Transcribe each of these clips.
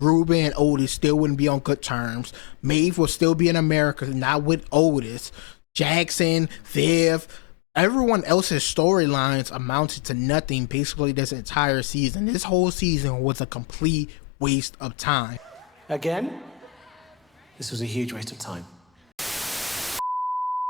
Ruby and Otis still wouldn't be on good terms. Maeve would still be in America, not with Otis. Jackson, Viv, everyone else's storylines amounted to nothing basically this entire season. This whole season was a complete waste of time. Again, this was a huge waste of time.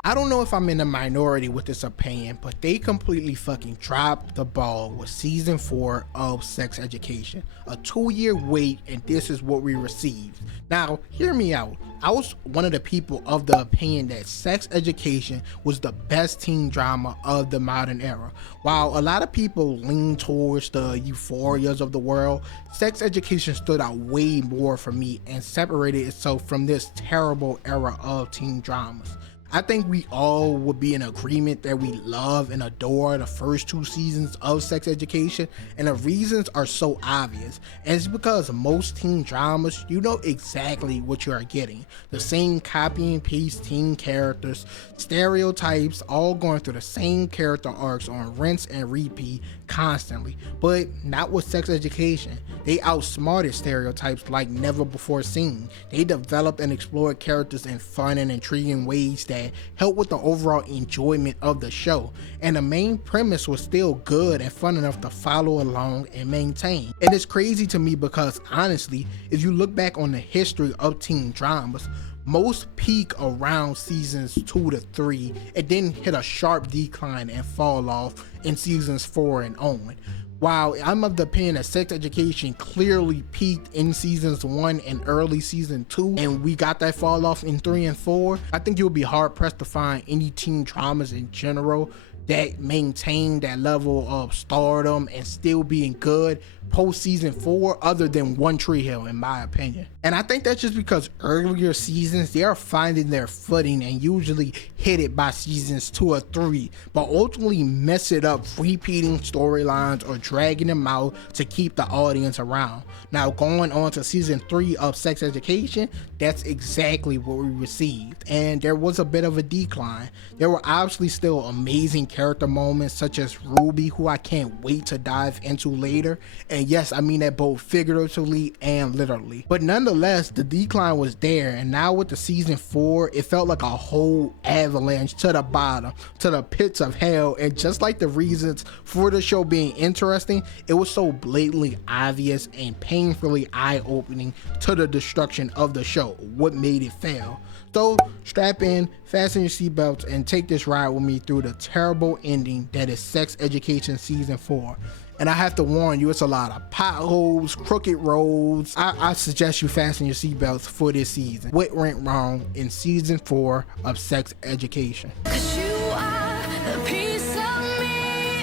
I don't know if I'm in the minority with this opinion, but they completely fucking dropped the ball with season 4 of Sex Education. A 2-year wait, and this is what we received. Now, hear me out. I was one of the people of the opinion that Sex Education was the best teen drama of the modern era. While a lot of people lean towards the Euphorias of the world, Sex Education stood out way more for me and separated itself from this terrible era of teen dramas. I think we all would be in agreement that we love and adore the first 2 seasons of Sex Education, and the reasons are so obvious. And it's because most teen dramas, you know exactly what you are getting. The same copy and paste teen characters, stereotypes, all going through the same character arcs on rinse and repeat constantly. But not with Sex Education. They outsmarted stereotypes like never before seen. They developed and explored characters in fun and intriguing ways that help with the overall enjoyment of the show, and the main premise was still good and fun enough to follow along and maintain. And it's crazy to me because honestly, if you look back on the history of teen dramas, most peak around seasons 2 to 3 and then hit a sharp decline and fall off in seasons 4 and on. While I'm of the opinion that Sex Education clearly peaked in seasons 1 and early season 2, and we got that fall off in 3 and 4, I think you'll be hard pressed to find any teen dramas in general that maintain that level of stardom and still being good post season 4 other than One Tree Hill, in my opinion. And I think that's just because earlier seasons, they are finding their footing and usually hit it by seasons 2 or 3, but ultimately mess it up repeating storylines or dragging them out to keep the audience around. Now going on to season 3 of Sex Education, that's exactly what we received, and there was a bit of a decline. There were obviously still amazing character moments such as Ruby, who I can't wait to dive into later, and yes, I mean that both figuratively and literally. But nonetheless, the decline was there, and now with the season 4, it felt like a whole avalanche to the bottom, to the pits of hell. And just like the reasons for the show being interesting, it was so blatantly obvious and painfully eye-opening to the destruction of the show, what made it fail. So strap in, fasten your seatbelts, and take this ride with me through the terrible ending that is Sex Education season 4. And I have to warn you, it's a lot of potholes, crooked roads. I suggest you fasten your seatbelts for this season. What went wrong in season 4 of Sex Education? 'Cause you are the piece of me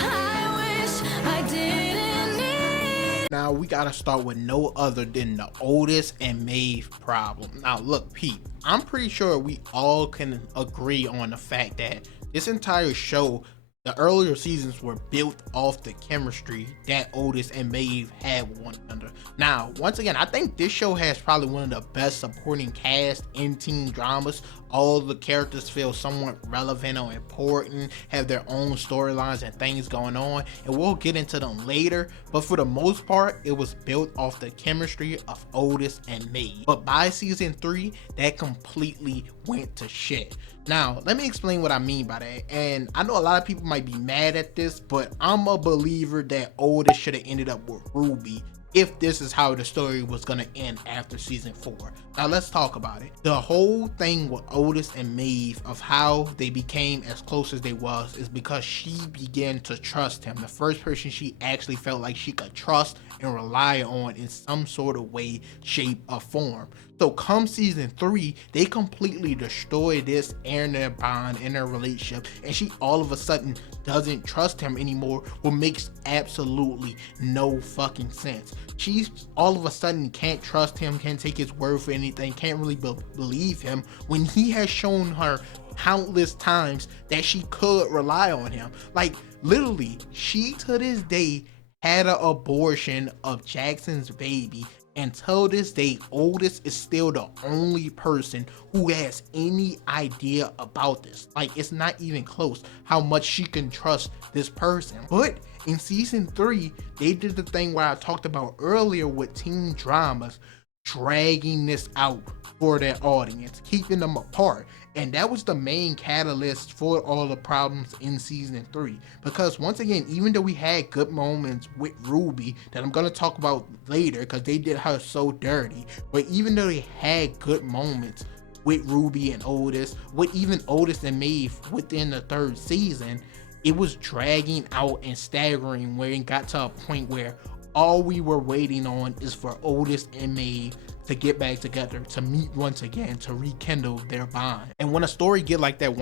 I wish I didn't need. Now we gotta start with no other than the Otis and Maeve problem. Now look, Pete, I'm pretty sure we all can agree on the fact that this entire show, the earlier seasons, were built off the chemistry that Otis and Maeve had with one another. Now, once again, I think this show has probably one of the best supporting cast in teen dramas. All the characters feel somewhat relevant or important, have their own storylines and things going on, and we'll get into them later. But for the most part, it was built off the chemistry of Otis and Maeve. But by season 3, that completely went to shit. Now, let me explain what I mean by that. And I know a lot of people might be mad at this, but I'm a believer that Otis should have ended up with Ruby if this is how the story was gonna end after season 4. Now let's talk about it. The whole thing with Otis and Maeve of how they became as close as they was is because she began to trust him. The first person she actually felt like she could trust and rely on in some sort of way, shape, or form. So come season 3, they completely destroy this and their bond and their relationship, and she all of a sudden doesn't trust him anymore, what makes absolutely no fucking sense. She all of a sudden can't trust him, can't take his word for anything, can't really believe him when he has shown her countless times that she could rely on him. Like literally, she to this day had an abortion of Jackson's baby Until this day, Otis is still the only person who has any idea about this. Like, it's not even close how much she can trust this person. But in season 3, they did the thing where I talked about earlier with teen dramas, dragging this out for their audience, keeping them apart. And that was the main catalyst for all the problems in season 3. Because once again, even though we had good moments with Ruby that I'm gonna talk about later because they did her so dirty, but even though they had good moments with Ruby and Otis, with even Otis and Maeve within the 3rd season, it was dragging out and staggering where it got to a point where all we were waiting on is for Otis and Maeve to get back together, to meet once again, to rekindle their bond. And when a story get like that,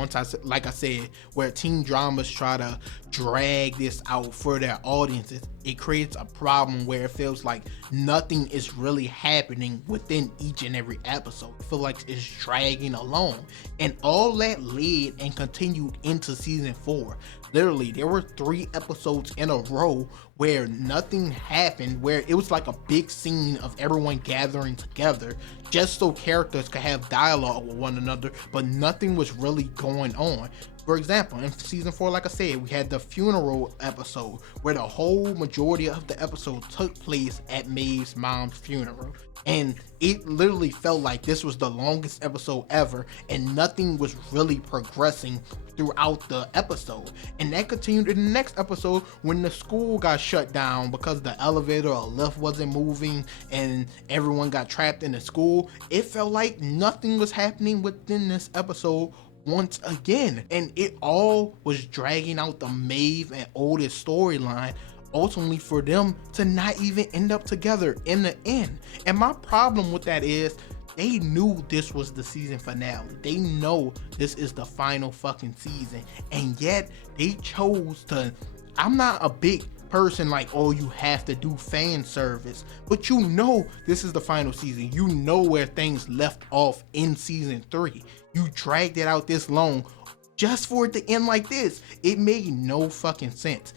like I said, where teen dramas try to drag this out for their audiences, it creates a problem where it feels like nothing is really happening within each and every episode. I feel like it's dragging along, and all that led and continued into season 4. Literally, there were 3 episodes in a row where nothing happened, where it was like a big scene of everyone gathering together just so characters could have dialogue with one another, but nothing was really going on. For example, in season 4, like I said, we had the funeral episode where the whole majority of the episode took place at Maeve's mom's funeral. And it literally felt like this was the longest episode ever, and nothing was really progressing throughout the episode. And that continued in the next episode when the school got shut down because the elevator or lift wasn't moving and everyone got trapped in the school. It felt like nothing was happening within this episode once again, and it all was dragging out the Maeve and Otis storyline, ultimately for them to not even end up together in the end. And my problem with that is they knew this was the season finale. They know this is the final fucking season, and yet they chose to. I'm not a big person like, oh, you have to do fan service, but you know this is the final season. You know where things left off in season 3. You dragged it out this long just for it to end like this. It made no fucking sense.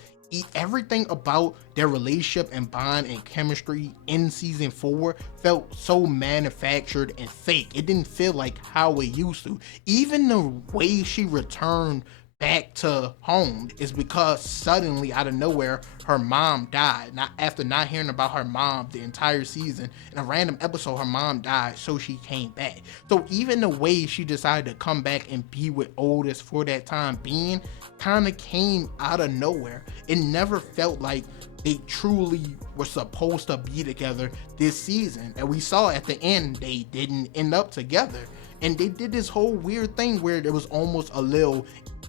Everything about their relationship and bond and chemistry in season 4 felt so manufactured and fake. It didn't feel like how it used to. Even the way she returned back to home is because suddenly out of nowhere her mom died. Not after not hearing about her mom the entire season, in a random episode her mom died, so she came back. So even the way she decided to come back and be with Otis for that time being kind of came out of nowhere. It never felt like they truly were supposed to be together this season, and we saw at the end they didn't end up together. And they did this whole weird thing where there was almost a little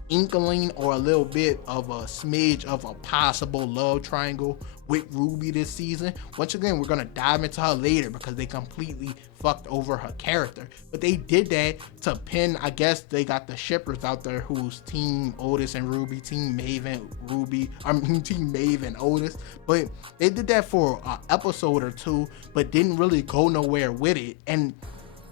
inkling or a little bit of a smidge of a possible love triangle with Ruby this season. Once again, we're gonna dive into her later because they completely fucked over her character, but they did that to pin, I guess they got the shippers out there who's team Otis and Ruby, team Maeve and Ruby, I mean team Maeve and Otis, but they did that for an episode or 2 but didn't really go nowhere with it. And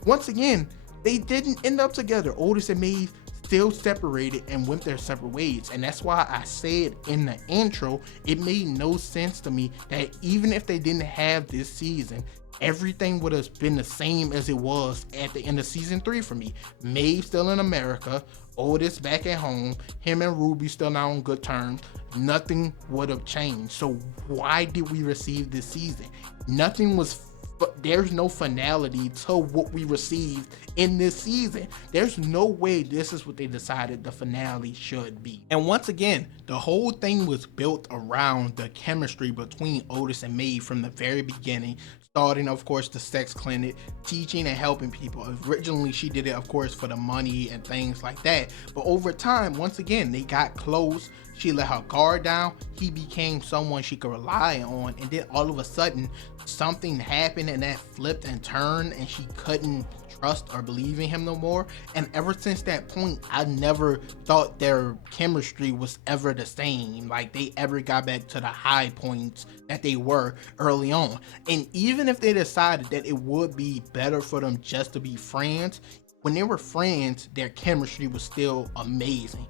once again, they didn't end up together. Otis and Maeve still separated and went their separate ways. And that's why I said in the intro, it made no sense to me that even if they didn't have this season, everything would have been the same as it was at the end of season 3 for me. Maeve still in America, Otis back at home, him and Ruby still not on good terms. Nothing would have changed. So why did we receive this season? Nothing was but there's no finality to what we received in this season. There's no way this is what they decided the finale should be. And once again, the whole thing was built around the chemistry between Otis and Maeve from the very beginning, starting of course the sex clinic, teaching and helping people. Originally she did it of course for the money and things like that, but over time, once again, they got close. She let her guard down. He became someone she could rely on, and then all of a sudden something happened and that flipped and turned, and she couldn't trust or believe in him no more. And ever since that point, I never thought their chemistry was ever the same, like they ever got back to the high points that they were early on. And even if they decided that it would be better for them just to be friends, when they were friends, their chemistry was still amazing.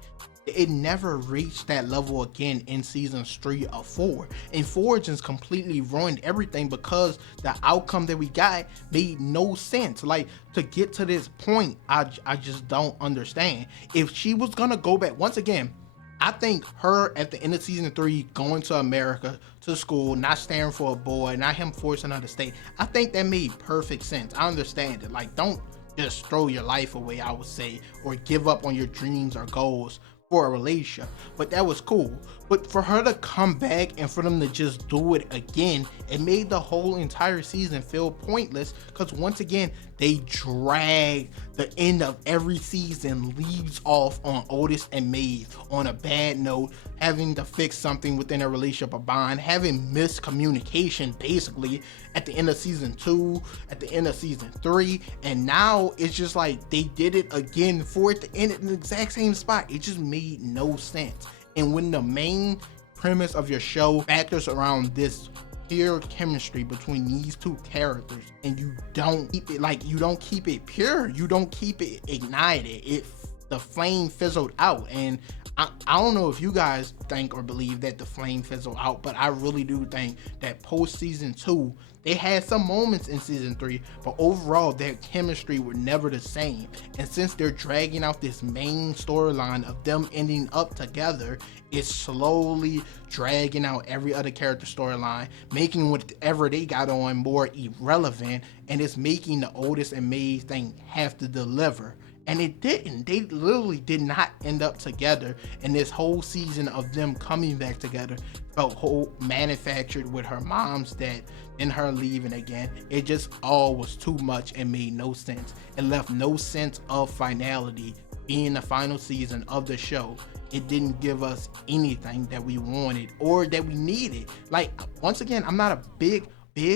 It never reached that level again in seasons 3 or 4. And 4 just completely ruined everything because the outcome that we got made no sense. Like, to get to this point, I just don't understand. If she was gonna go back, once again, I think her at the end of season 3 going to America to school, not staring for a boy, not him forcing her to stay, I think that made perfect sense. I understand it. Like, don't just throw your life away, I would say, or give up on your dreams or goals for a relationship. But that was cool. But for her to come back and for them to just do it again, it made the whole entire season feel pointless, because once again they drag the end of every season, leaves off on Otis and Maeve on a bad note, having to fix something within a relationship or bond, having miscommunication basically at the end of season 2, at the end of season 3, and now it's just like they did it again for it to end in the exact same spot. It just made no sense. And when the main premise of your show factors around this pure chemistry between these two characters, and you don't keep it, like, you don't keep it pure, you don't keep it ignited, the flame fizzled out. And I don't know if you guys think or believe that the flame fizzled out, but I really do think that post season 2 they had some moments in season 3, but overall their chemistry were never the same. And since they're dragging out this main storyline of them ending up together, it's slowly dragging out every other character storyline, making whatever they got on more irrelevant, and it's making the Otis and Maeve thing have to deliver. And it didn't. They literally did not end up together, and this whole season of them coming back together felt whole manufactured with her mom's death and her leaving again. It just all was too much and made no sense. It left no sense of finality being the final season of the show. It didn't give us anything that we wanted or that we needed. Like, once again, I'm not a big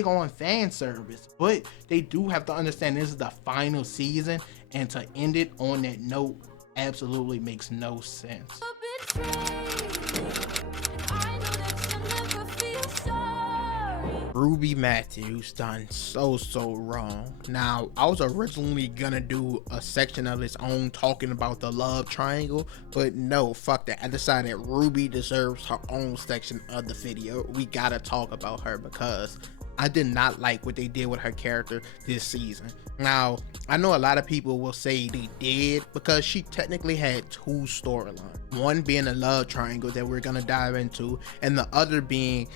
on fan service, but they do have to understand this is the final season, and to end it on that note absolutely makes no sense. Ruby Matthews done so wrong. Now, I was originally gonna do a section of its own talking about the love triangle, but no, fuck that. I decided Ruby deserves her own section of the video. We gotta talk about her because I did not like what they did with her character this season. Now, I know a lot of people will say they did because she technically had 2 storylines. One being a love triangle that we're gonna dive into, and the other being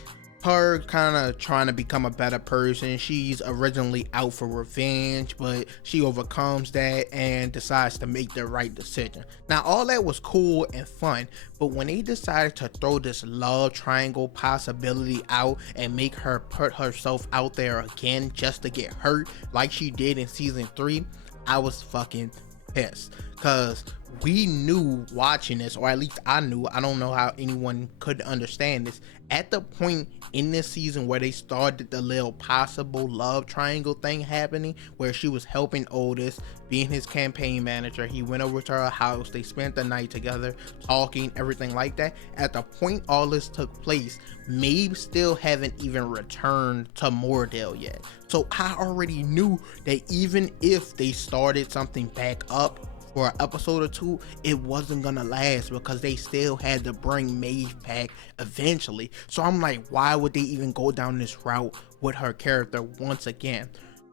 her kind of trying to become a better person. She's originally out for revenge, but she overcomes that and decides to make the right decision. Now, all that was cool and fun, but when they decided to throw this love triangle possibility out and make her put herself out there again just to get hurt like she did in season 3, I was fucking pissed, because we knew watching this, or at least I knew, I don't know how anyone could understand this, at the point in this season where they started the little possible love triangle thing happening, where she was helping Otis, being his campaign manager. He went over to her house, they spent the night together, talking, everything like that. At the point all this took place, Maeve still haven't even returned to Mordale yet. So I already knew that even if they started something back up for an episode or 2, it wasn't gonna last because they still had to bring Maeve back eventually. So I'm like, why would they even go down this route with her character once again?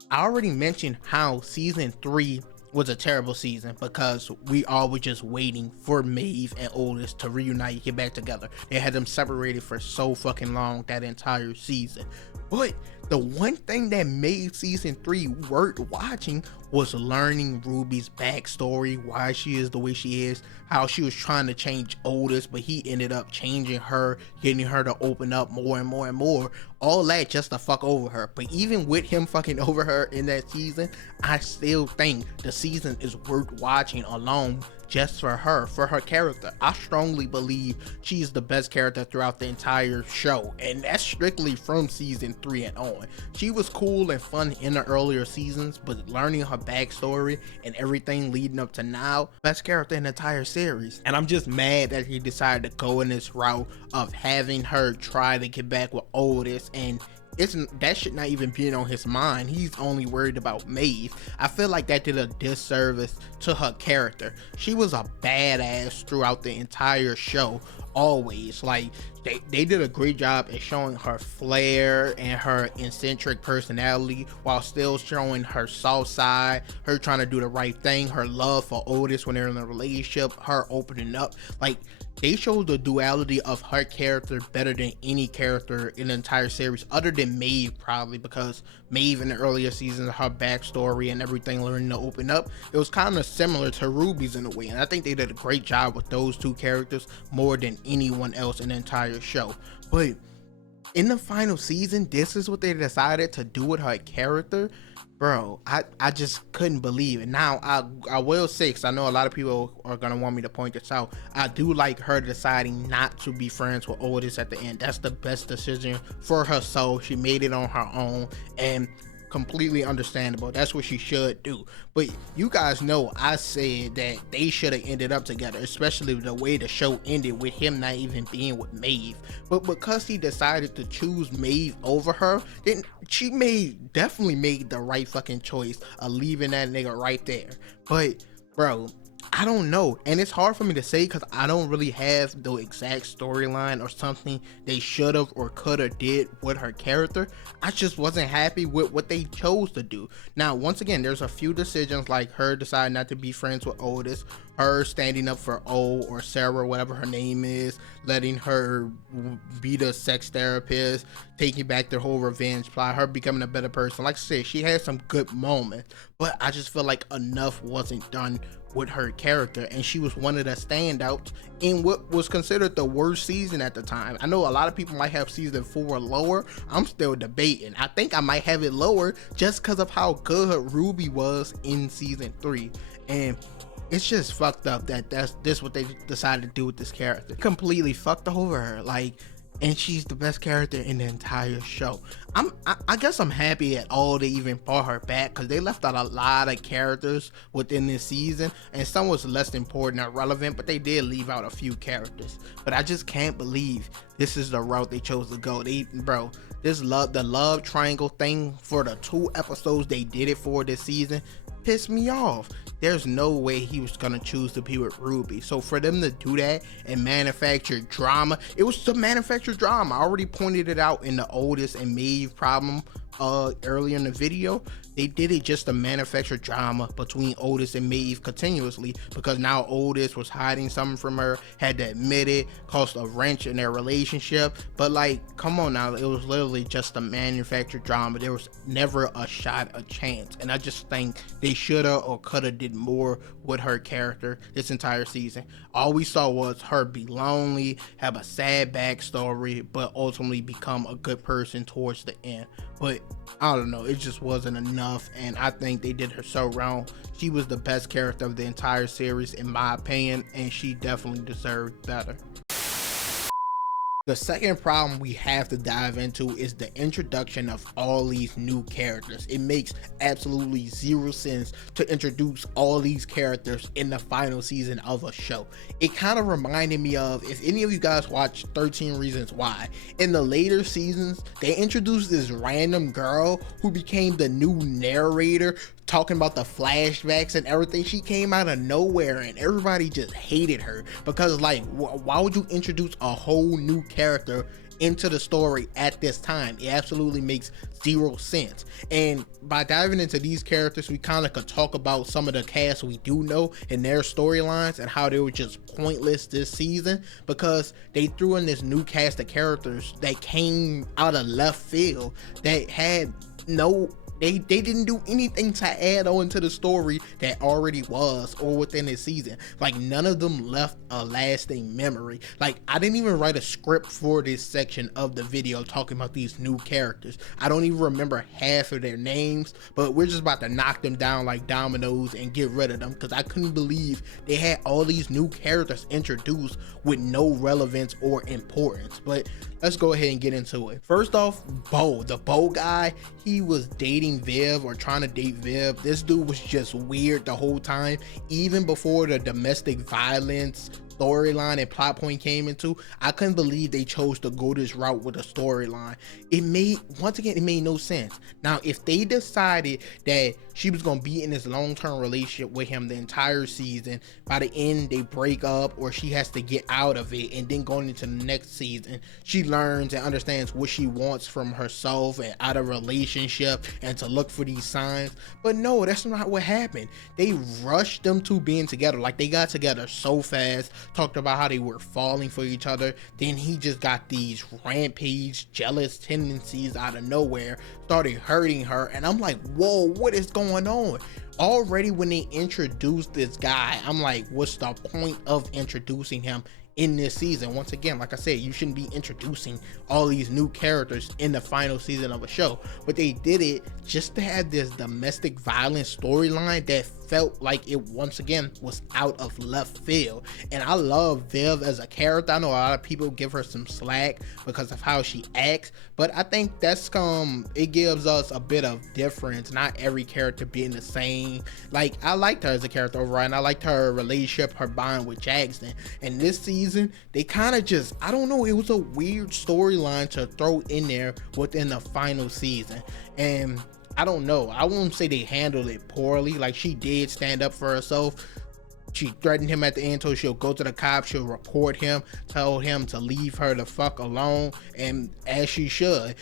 I already mentioned how season 3 was a terrible season because we all were just waiting for Maeve and Otis to reunite, get back together. They had them separated for so fucking long that entire season. But the one thing that made season 3 worth watching was learning Ruby's backstory, why she is the way she is, how she was trying to change Otis, but he ended up changing her, getting her to open up more and more and more. All that just to fuck over her. But even with him fucking over her in that season, I still think the season is worth watching alone just for her character. I strongly believe she's the best character throughout the entire show, and that's strictly from season 3 and on. She was cool and fun in the earlier seasons, but learning her backstory and everything leading up to now, best character in the entire series. And I'm just mad that he decided to go in this route of having her try to get back with Otis and it's that should not even be on his mind. He's only worried about Maeve. I feel like that did a disservice to her character. She was a badass throughout the entire show, always. Like they did a great job at showing her flair and her eccentric personality while still showing her soft side, her trying to do the right thing, her love for Otis when they're in a relationship, her opening up. Like, they showed the duality of her character better than any character in the entire series, other than Maeve, probably, because Maeve in the earlier seasons, her backstory and everything learning to open up, it was kind of similar to Ruby's in a way, and I think they did a great job with those two characters more than anyone else in the entire show. But in the final season, this is what they decided to do with her character. Bro, I just couldn't believe it. Now, I will say, because I know a lot of people are going to want me to point this out, I do like her deciding not to be friends with Otis at the end. That's the best decision for her soul. She made it on her own, and completely understandable. That's what she should do. But you guys know I said that they should have ended up together, especially the way the show ended with him not even being with Maeve. But because he decided to choose Maeve over her, then she definitely made the right fucking choice of leaving that nigga right there. But bro, I don't know, and it's hard for me to say because I don't really have the exact storyline or something they should have or could have did with her character. I just wasn't happy with what they chose to do. Now, once again, there's a few decisions, like her deciding not to be friends with Otis, her standing up for O or Sarah, whatever her name is, letting her be the sex therapist, taking back their whole revenge plot, her becoming a better person. Like I said, she had some good moments, but I just feel like enough wasn't done with her character, and she was one of the standouts in what was considered the worst season at the time. I know a lot of people might have season 4 lower. I'm still debating. I think I might have it lower just because of how good Ruby was in season 3, and it's just fucked up that this what they decided to do with this character. Completely fucked over her, like, and she's the best character in the entire show. I guess I'm happy at all they even brought her back, because they left out a lot of characters within this season, and some was less important or relevant, but they did leave out a few characters. But I just can't believe this is the route they chose to go. The love triangle thing for the 2 episodes they did it for this season pissed me off. There's no way he was gonna choose to be with Ruby. So for them to do that and manufacture drama, it was to manufacture drama. I already pointed it out in the Otis and Maeve problem earlier in the video. They did it just to manufacture drama between Otis and Maeve continuously, because now Otis was hiding something from her, had to admit it, caused a wrench in their relationship. But like, come on now, it was literally just a manufactured drama. There was never a shot, a chance, and I just think they shoulda or coulda did more with her character this entire season. All we saw was her be lonely, have a sad backstory, but ultimately become a good person towards the end. But I don't know, it just wasn't enough, and I think they did her so wrong. She was the best character of the entire series in my opinion, and she definitely deserved better. The second problem we have to dive into is the introduction of all these new characters. It makes absolutely zero sense to introduce all these characters in the final season of a show. It kind of reminded me of, if any of you guys watch 13 Reasons Why, in the later seasons, they introduced this random girl who became the new narrator, talking about the flashbacks and everything. She came out of nowhere and everybody just hated her, because like, why would you introduce a whole new character into the story at this time? It absolutely makes zero sense. And by diving into these characters, we kind of could talk about some of the cast we do know and their storylines and how they were just pointless this season, because they threw in this new cast of characters that came out of left field, that had no, they didn't do anything to add on to the story that already was or within this season. Like, none of them left a lasting memory. Like, I didn't even write a script for this section of the video talking about these new characters. I don't even remember half of their names, but we're just about to knock them down like dominoes and get rid of them, because I couldn't believe they had all these new characters introduced with no relevance or importance. But let's go ahead and get into it. First off, Bo, the Bo guy, he was dating Viv or trying to date Viv. This dude was just weird the whole time, even before the domestic violence storyline and plot point came into, I couldn't believe they chose to go this route with a storyline. It made no sense. Now, if they decided that she was gonna be in this long-term relationship with him the entire season, by the end they break up or she has to get out of it, and then going into the next season she learns and understands what she wants from herself and out of relationship and to look for these signs. But no, that's not what happened. They rushed them two being together. Like, they got together so fast, talked about how they were falling for each other, then he just got these rampage jealous tendencies out of nowhere, started hurting her, and I'm like, whoa, what is going on? Already when they introduced this guy, I'm like, what's the point of introducing him in this season? Once again, like I said, you shouldn't be introducing all these new characters in the final season of a show, but they did it just to have this domestic violence storyline that felt like it once again was out of left field. And I love Viv as a character. I know a lot of people give her some slack because of how she acts, but I think that's it gives us a bit of difference, not every character being the same. Like, I liked her as a character overall, and I liked her relationship, her bond with Jackson. And this season they kind of just, I don't know, it was a weird storyline to throw in there within the final season. And I don't know, I won't say they handled it poorly. Like, she did stand up for herself. She threatened him at the end, so she'll go to the cops, she'll report him, tell him to leave her the fuck alone, and as she should.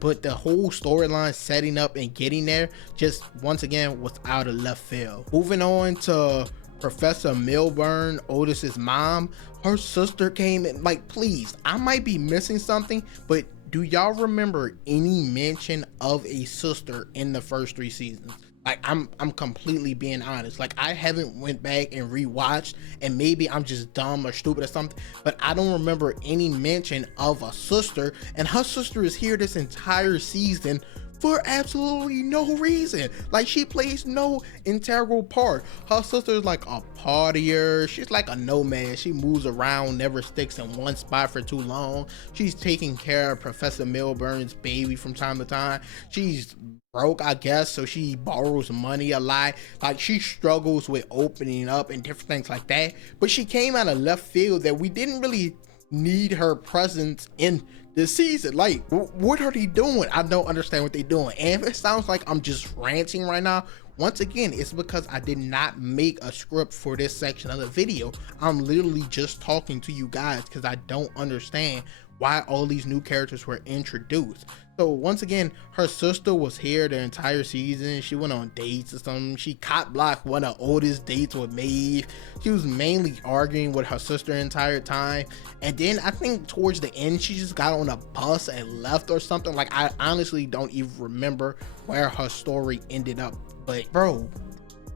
But the whole storyline setting up and getting there just once again was out of left field. Moving on to Professor Milburn, Otis's mom. Her sister came in. Like, please, I might be missing something, but do y'all remember any mention of a sister in the first 3 seasons? Like, I'm completely being honest. Like, I haven't went back and rewatched, and maybe I'm just dumb or stupid or something, but I don't remember any mention of a sister. And her sister is here this entire season for absolutely no reason. Like, she plays no integral part. Her sister is like a partier. She's like a nomad. She moves around, never sticks in one spot for too long. She's taking care of Professor Milburn's baby from time to time. She's broke, I guess, so she borrows money a lot. Like, she struggles with opening up and different things like that. But she came out of left field that we didn't really need her presence in this season. Like, what are they doing? I don't understand what they're doing. And if it sounds like I'm just ranting right now, once again, it's because I did not make a script for this section of the video. I'm literally just talking to you guys because I don't understand why all these new characters were introduced. So once again, her sister was here the entire season. She went on dates or something. She cop blocked one of Otis' dates with Maeve. She was mainly arguing with her sister the entire time. And then I think towards the end, she just got on a bus and left or something. Like, I honestly don't even remember where her story ended up. But bro,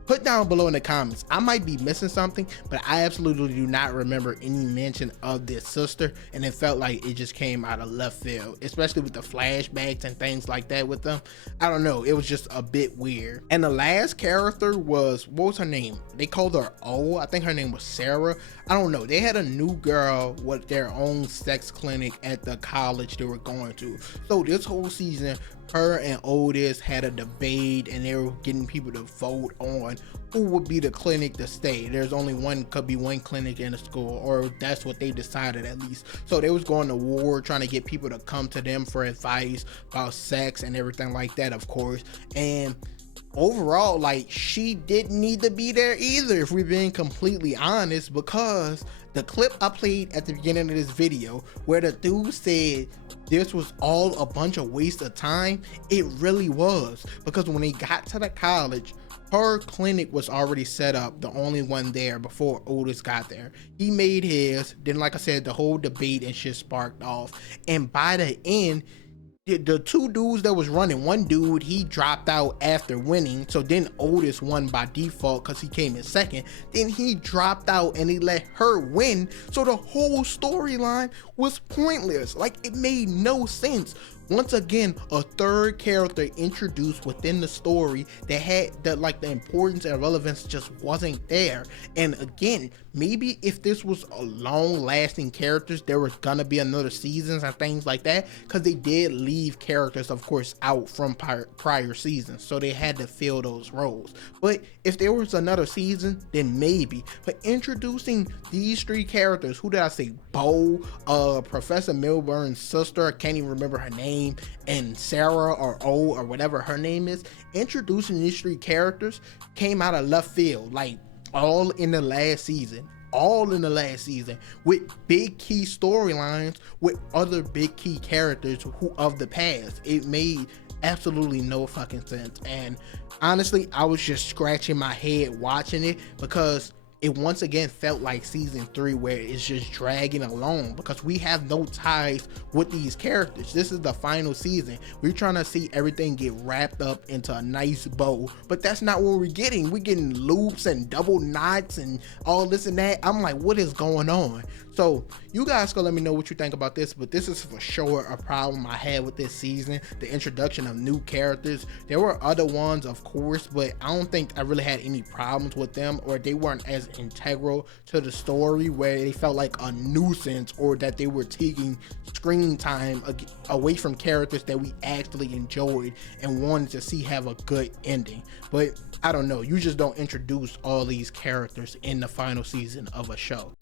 put down below in the comments. I might be missing something, but I absolutely do not remember any mention of this sister, and it felt like it just came out of left field, especially with the flashbacks and things like that with them. I don't know, it was just a bit weird. And the last character was, what was her name? They called her O. I think her name was Sarah. I don't know. They had a new girl with their own sex clinic at the college they were going to. So this whole season, her and Otis had a debate, and they were getting people to vote on who would be the clinic to stay. There's only could be one clinic in the school, or that's what they decided at least. So they was going to war, trying to get people to come to them for advice about sex and everything like that, of course. And overall, like, she didn't need to be there either, if we're being completely honest, because the clip I played at the beginning of this video where the dude said this was all a bunch of waste of time, it really was. Because when they got to the college, her clinic was already set up, the only one there, before Otis got there. He made his, then like I said, the whole debate and shit sparked off, and by the end, the 2 dudes that was running, one dude, he dropped out after winning, so then Otis won by default because he came in second. Then he dropped out and he let her win, so the whole storyline was pointless. Like, it made no sense. Once again, a third character introduced within the story that had that, like, the importance and relevance just wasn't there. And again, maybe if this was a long lasting characters, there was gonna be another seasons and things like that, because they did leave characters, of course, out from prior seasons, so they had to fill those roles. But if there was another season, then maybe. But introducing these three characters, who did I say? Bo, Professor Milburn's sister, I can't even remember her name, and Sarah or O or whatever her name is, introducing these three characters came out of left field, like all in the last season. With big key storylines with other big key characters who of the past. It made absolutely no fucking sense, and honestly I was just scratching my head watching it, because it once again felt like season 3 where it's just dragging along, because we have no ties with these characters. This is the final season. We're trying to see everything get wrapped up into a nice bow, but that's not what we're getting. We're getting loops and double knots and all this and that. I'm like, what is going on? So you guys can let me know what you think about this, but this is for sure a problem I had with this season, the introduction of new characters. There were other ones, of course, but I don't think I really had any problems with them, or they weren't as integral to the story where they felt like a nuisance, or that they were taking screen time away from characters that we actually enjoyed and wanted to see have a good ending. But I don't know, you just don't introduce all these characters in the final season of a show.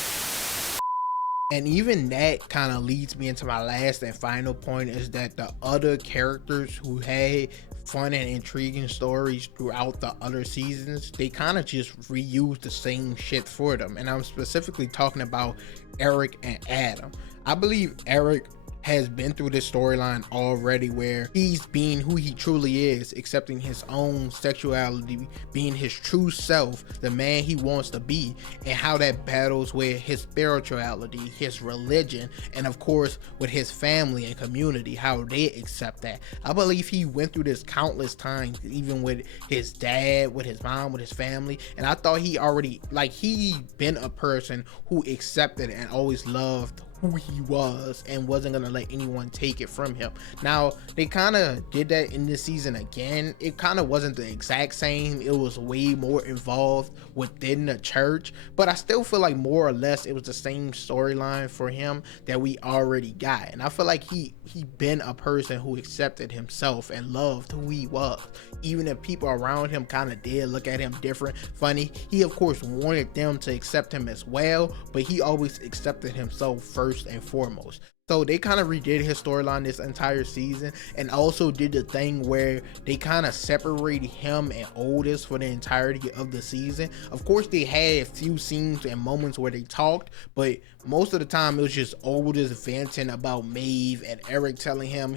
And even that kind of leads me into my last and final point, is that the other characters who had fun and intriguing stories throughout the other seasons, they kind of just reused the same shit for them. And I'm specifically talking about Eric and Adam. I believe Eric has been through this storyline already, where he's being who he truly is, accepting his own sexuality, being his true self, the man he wants to be, and how that battles with his spirituality, his religion, and of course with his family and community, how they accept that. I believe he went through this countless times, even with his dad, with his mom, with his family, and I thought he already, like, he been a person who accepted and always loved who he was and wasn't gonna let anyone take it from him. Now they kind of did that in this season again. It kind of wasn't the exact same, it was way more involved within the church, but I still feel like more or less it was the same storyline for him that we already got. And I feel like he been a person who accepted himself and loved who he was, even if people around him kind of did look at him different, funny. He of course wanted them to accept him as well, but he always accepted himself first and foremost. So they kind of redid his storyline this entire season, and also did the thing where they kind of separated him and Otis for the entirety of the season. Of course they had a few scenes and moments where they talked, but most of the time it was just Otis venting about Maeve, and Eric telling him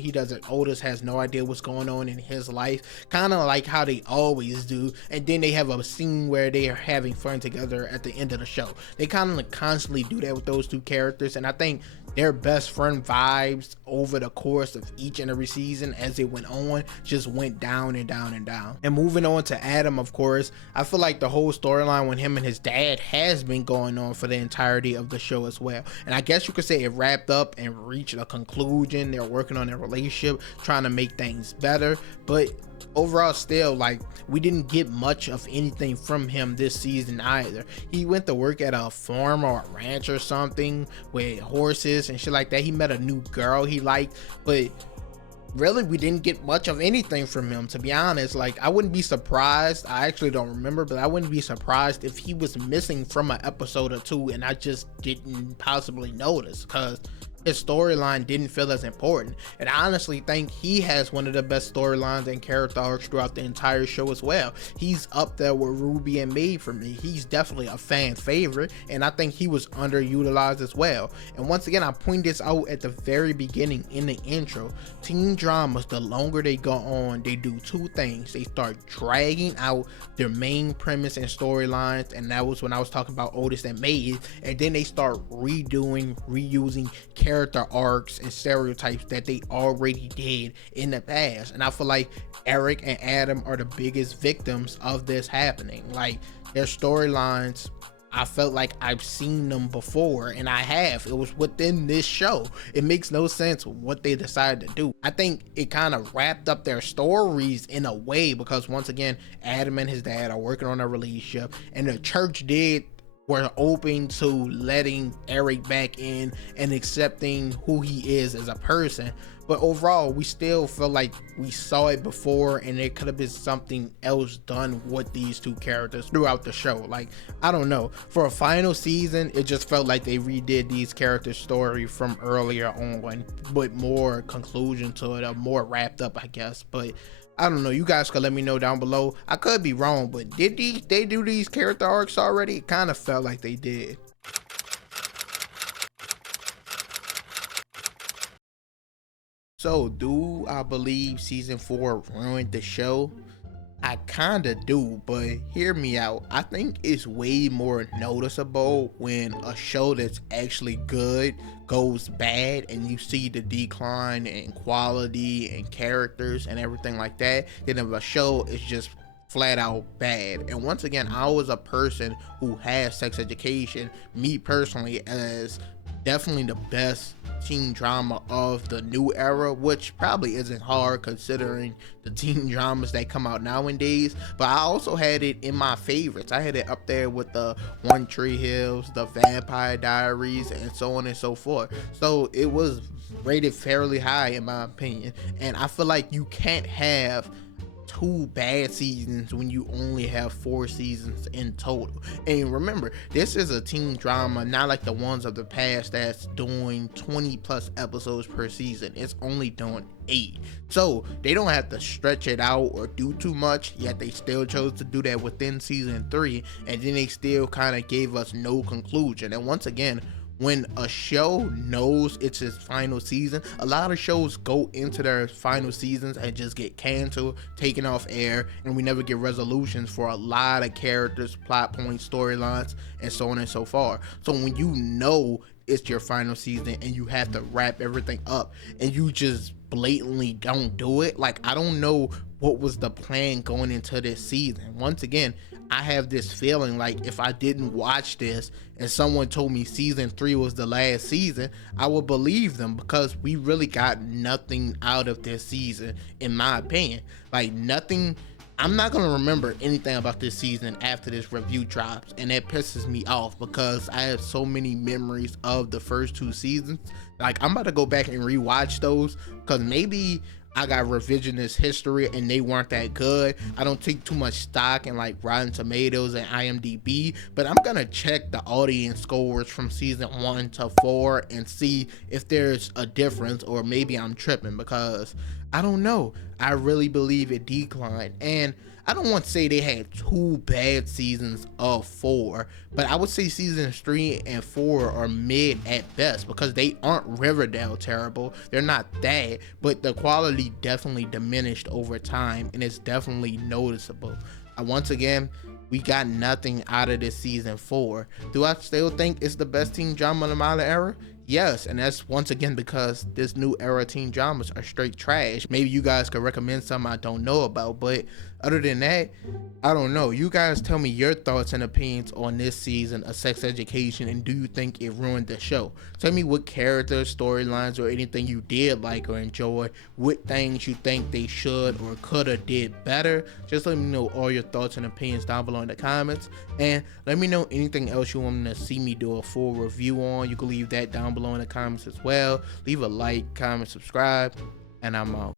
Otis has no idea what's going on in his life, kind of like how they always do. And then they have a scene where they are having fun together at the end of the show. They kind of constantly do that with those two characters, and I think their best friend vibes over the course of each and every season as it went on just went down and down and down. And moving on to Adam, of course, I feel like the whole storyline with him and his dad has been going on for the entirety of the show as well, and I guess you could say it wrapped up and reached a conclusion. They're working on their relationship, trying to make things better, but overall still, like, we didn't get much of anything from him this season either. He went to work at a farm or a ranch or something with horses and shit like that. He met a new girl he liked, but really we didn't get much of anything from him, to be honest. Like, I wouldn't be surprised, I actually don't remember, but I wouldn't be surprised if he was missing from an episode or two and I just didn't possibly notice, because his storyline didn't feel as important. And I honestly think he has one of the best storylines and character arcs throughout the entire show as well. He's up there with Ruby and Maeve for me. He's definitely a fan favorite, and I think he was underutilized as well. And once again, I point this out at the very beginning in the intro. Teen dramas, the longer they go on, they do two things. They start dragging out their main premise and storylines, and that was when I was talking about Otis and Maeve, and then they start reusing character arcs and stereotypes that they already did in the past. And I feel like Eric and Adam are the biggest victims of this happening. Like, their storylines I felt like I've seen them before, and I have. It was within this show. It makes no sense what they decided to do. I think it kind of wrapped up their stories in a way, because once again, Adam and his dad are working on a relationship, and the church were open to letting Eric back in and accepting who he is as a person. But overall, we still feel like we saw it before, and it could have been something else done with these two characters throughout the show. Like, I don't know. For a final season, it just felt like they redid these characters' story from earlier on, but more conclusion to it, or more wrapped up, I guess. But I don't know. You guys could let me know down below. I could be wrong, but did they do these character arcs already? It kind of felt like they did. So, do I believe season 4 ruined the show? I kinda do, but hear me out. I think it's way more noticeable when a show that's actually good goes bad, and you see the decline in quality and characters and everything like that, than if a show is just flat out bad. And once again, I was a person who has Sex Education, me personally, as definitely the best teen drama of the new era, which probably isn't hard considering the teen dramas that come out nowadays. But I also had it in my favorites. I had it up there with the One Tree Hills, the Vampire Diaries, and so on and so forth. So it was rated fairly high in my opinion, and I feel like you can't have 2 bad seasons when you only have 4 seasons in total. And remember, this is a teen drama, not like the ones of the past that's doing 20 plus episodes per season. It's only doing 8, so they don't have to stretch it out or do too much, yet they still chose to do that within season 3, and then they still kind of gave us no conclusion. And once again, when a show knows it's its final season, a lot of shows go into their final seasons and just get canceled, taken off air, and we never get resolutions for a lot of characters, plot points, storylines, and so on and so forth. So when you know it's your final season and you have to wrap everything up, and you just blatantly don't do it, like, I don't know what was the plan going into this season. Once again, I have this feeling like if I didn't watch this and someone told me season 3 was the last season, I would believe them, because we really got nothing out of this season, in my opinion. Like, nothing. I'm not gonna remember anything about this season after this review drops, and that pisses me off because I have so many memories of the first 2 seasons. Like, I'm about to go back and rewatch those, because maybe I got revisionist history and they weren't that good. I don't take too much stock in like Rotten Tomatoes and IMDb, but I'm gonna check the audience scores from season 1 to 4 and see if there's a difference, or maybe I'm tripping, because I don't know. I really believe it declined, and I don't want to say they had 2 bad seasons of 4, but I would say seasons 3 and 4 are mid at best, because they aren't Riverdale terrible. They're not that, but the quality definitely diminished over time, and it's definitely noticeable. Once again, we got nothing out of this season 4. Do I still think it's the best teen drama in the modern era? Yes, and that's once again because this new era teen dramas are straight trash. Maybe you guys could recommend some I don't know about, but other than that, I don't know. You guys tell me your thoughts and opinions on this season of Sex Education, and do you think it ruined the show? Tell me what characters, storylines, or anything you did like or enjoy, what things you think they should or could have did better. Just let me know all your thoughts and opinions down below in the comments, and let me know anything else you want to see me do a full review on. You can leave that down below in the comments as well. Leave a like, comment, subscribe, and I'm out.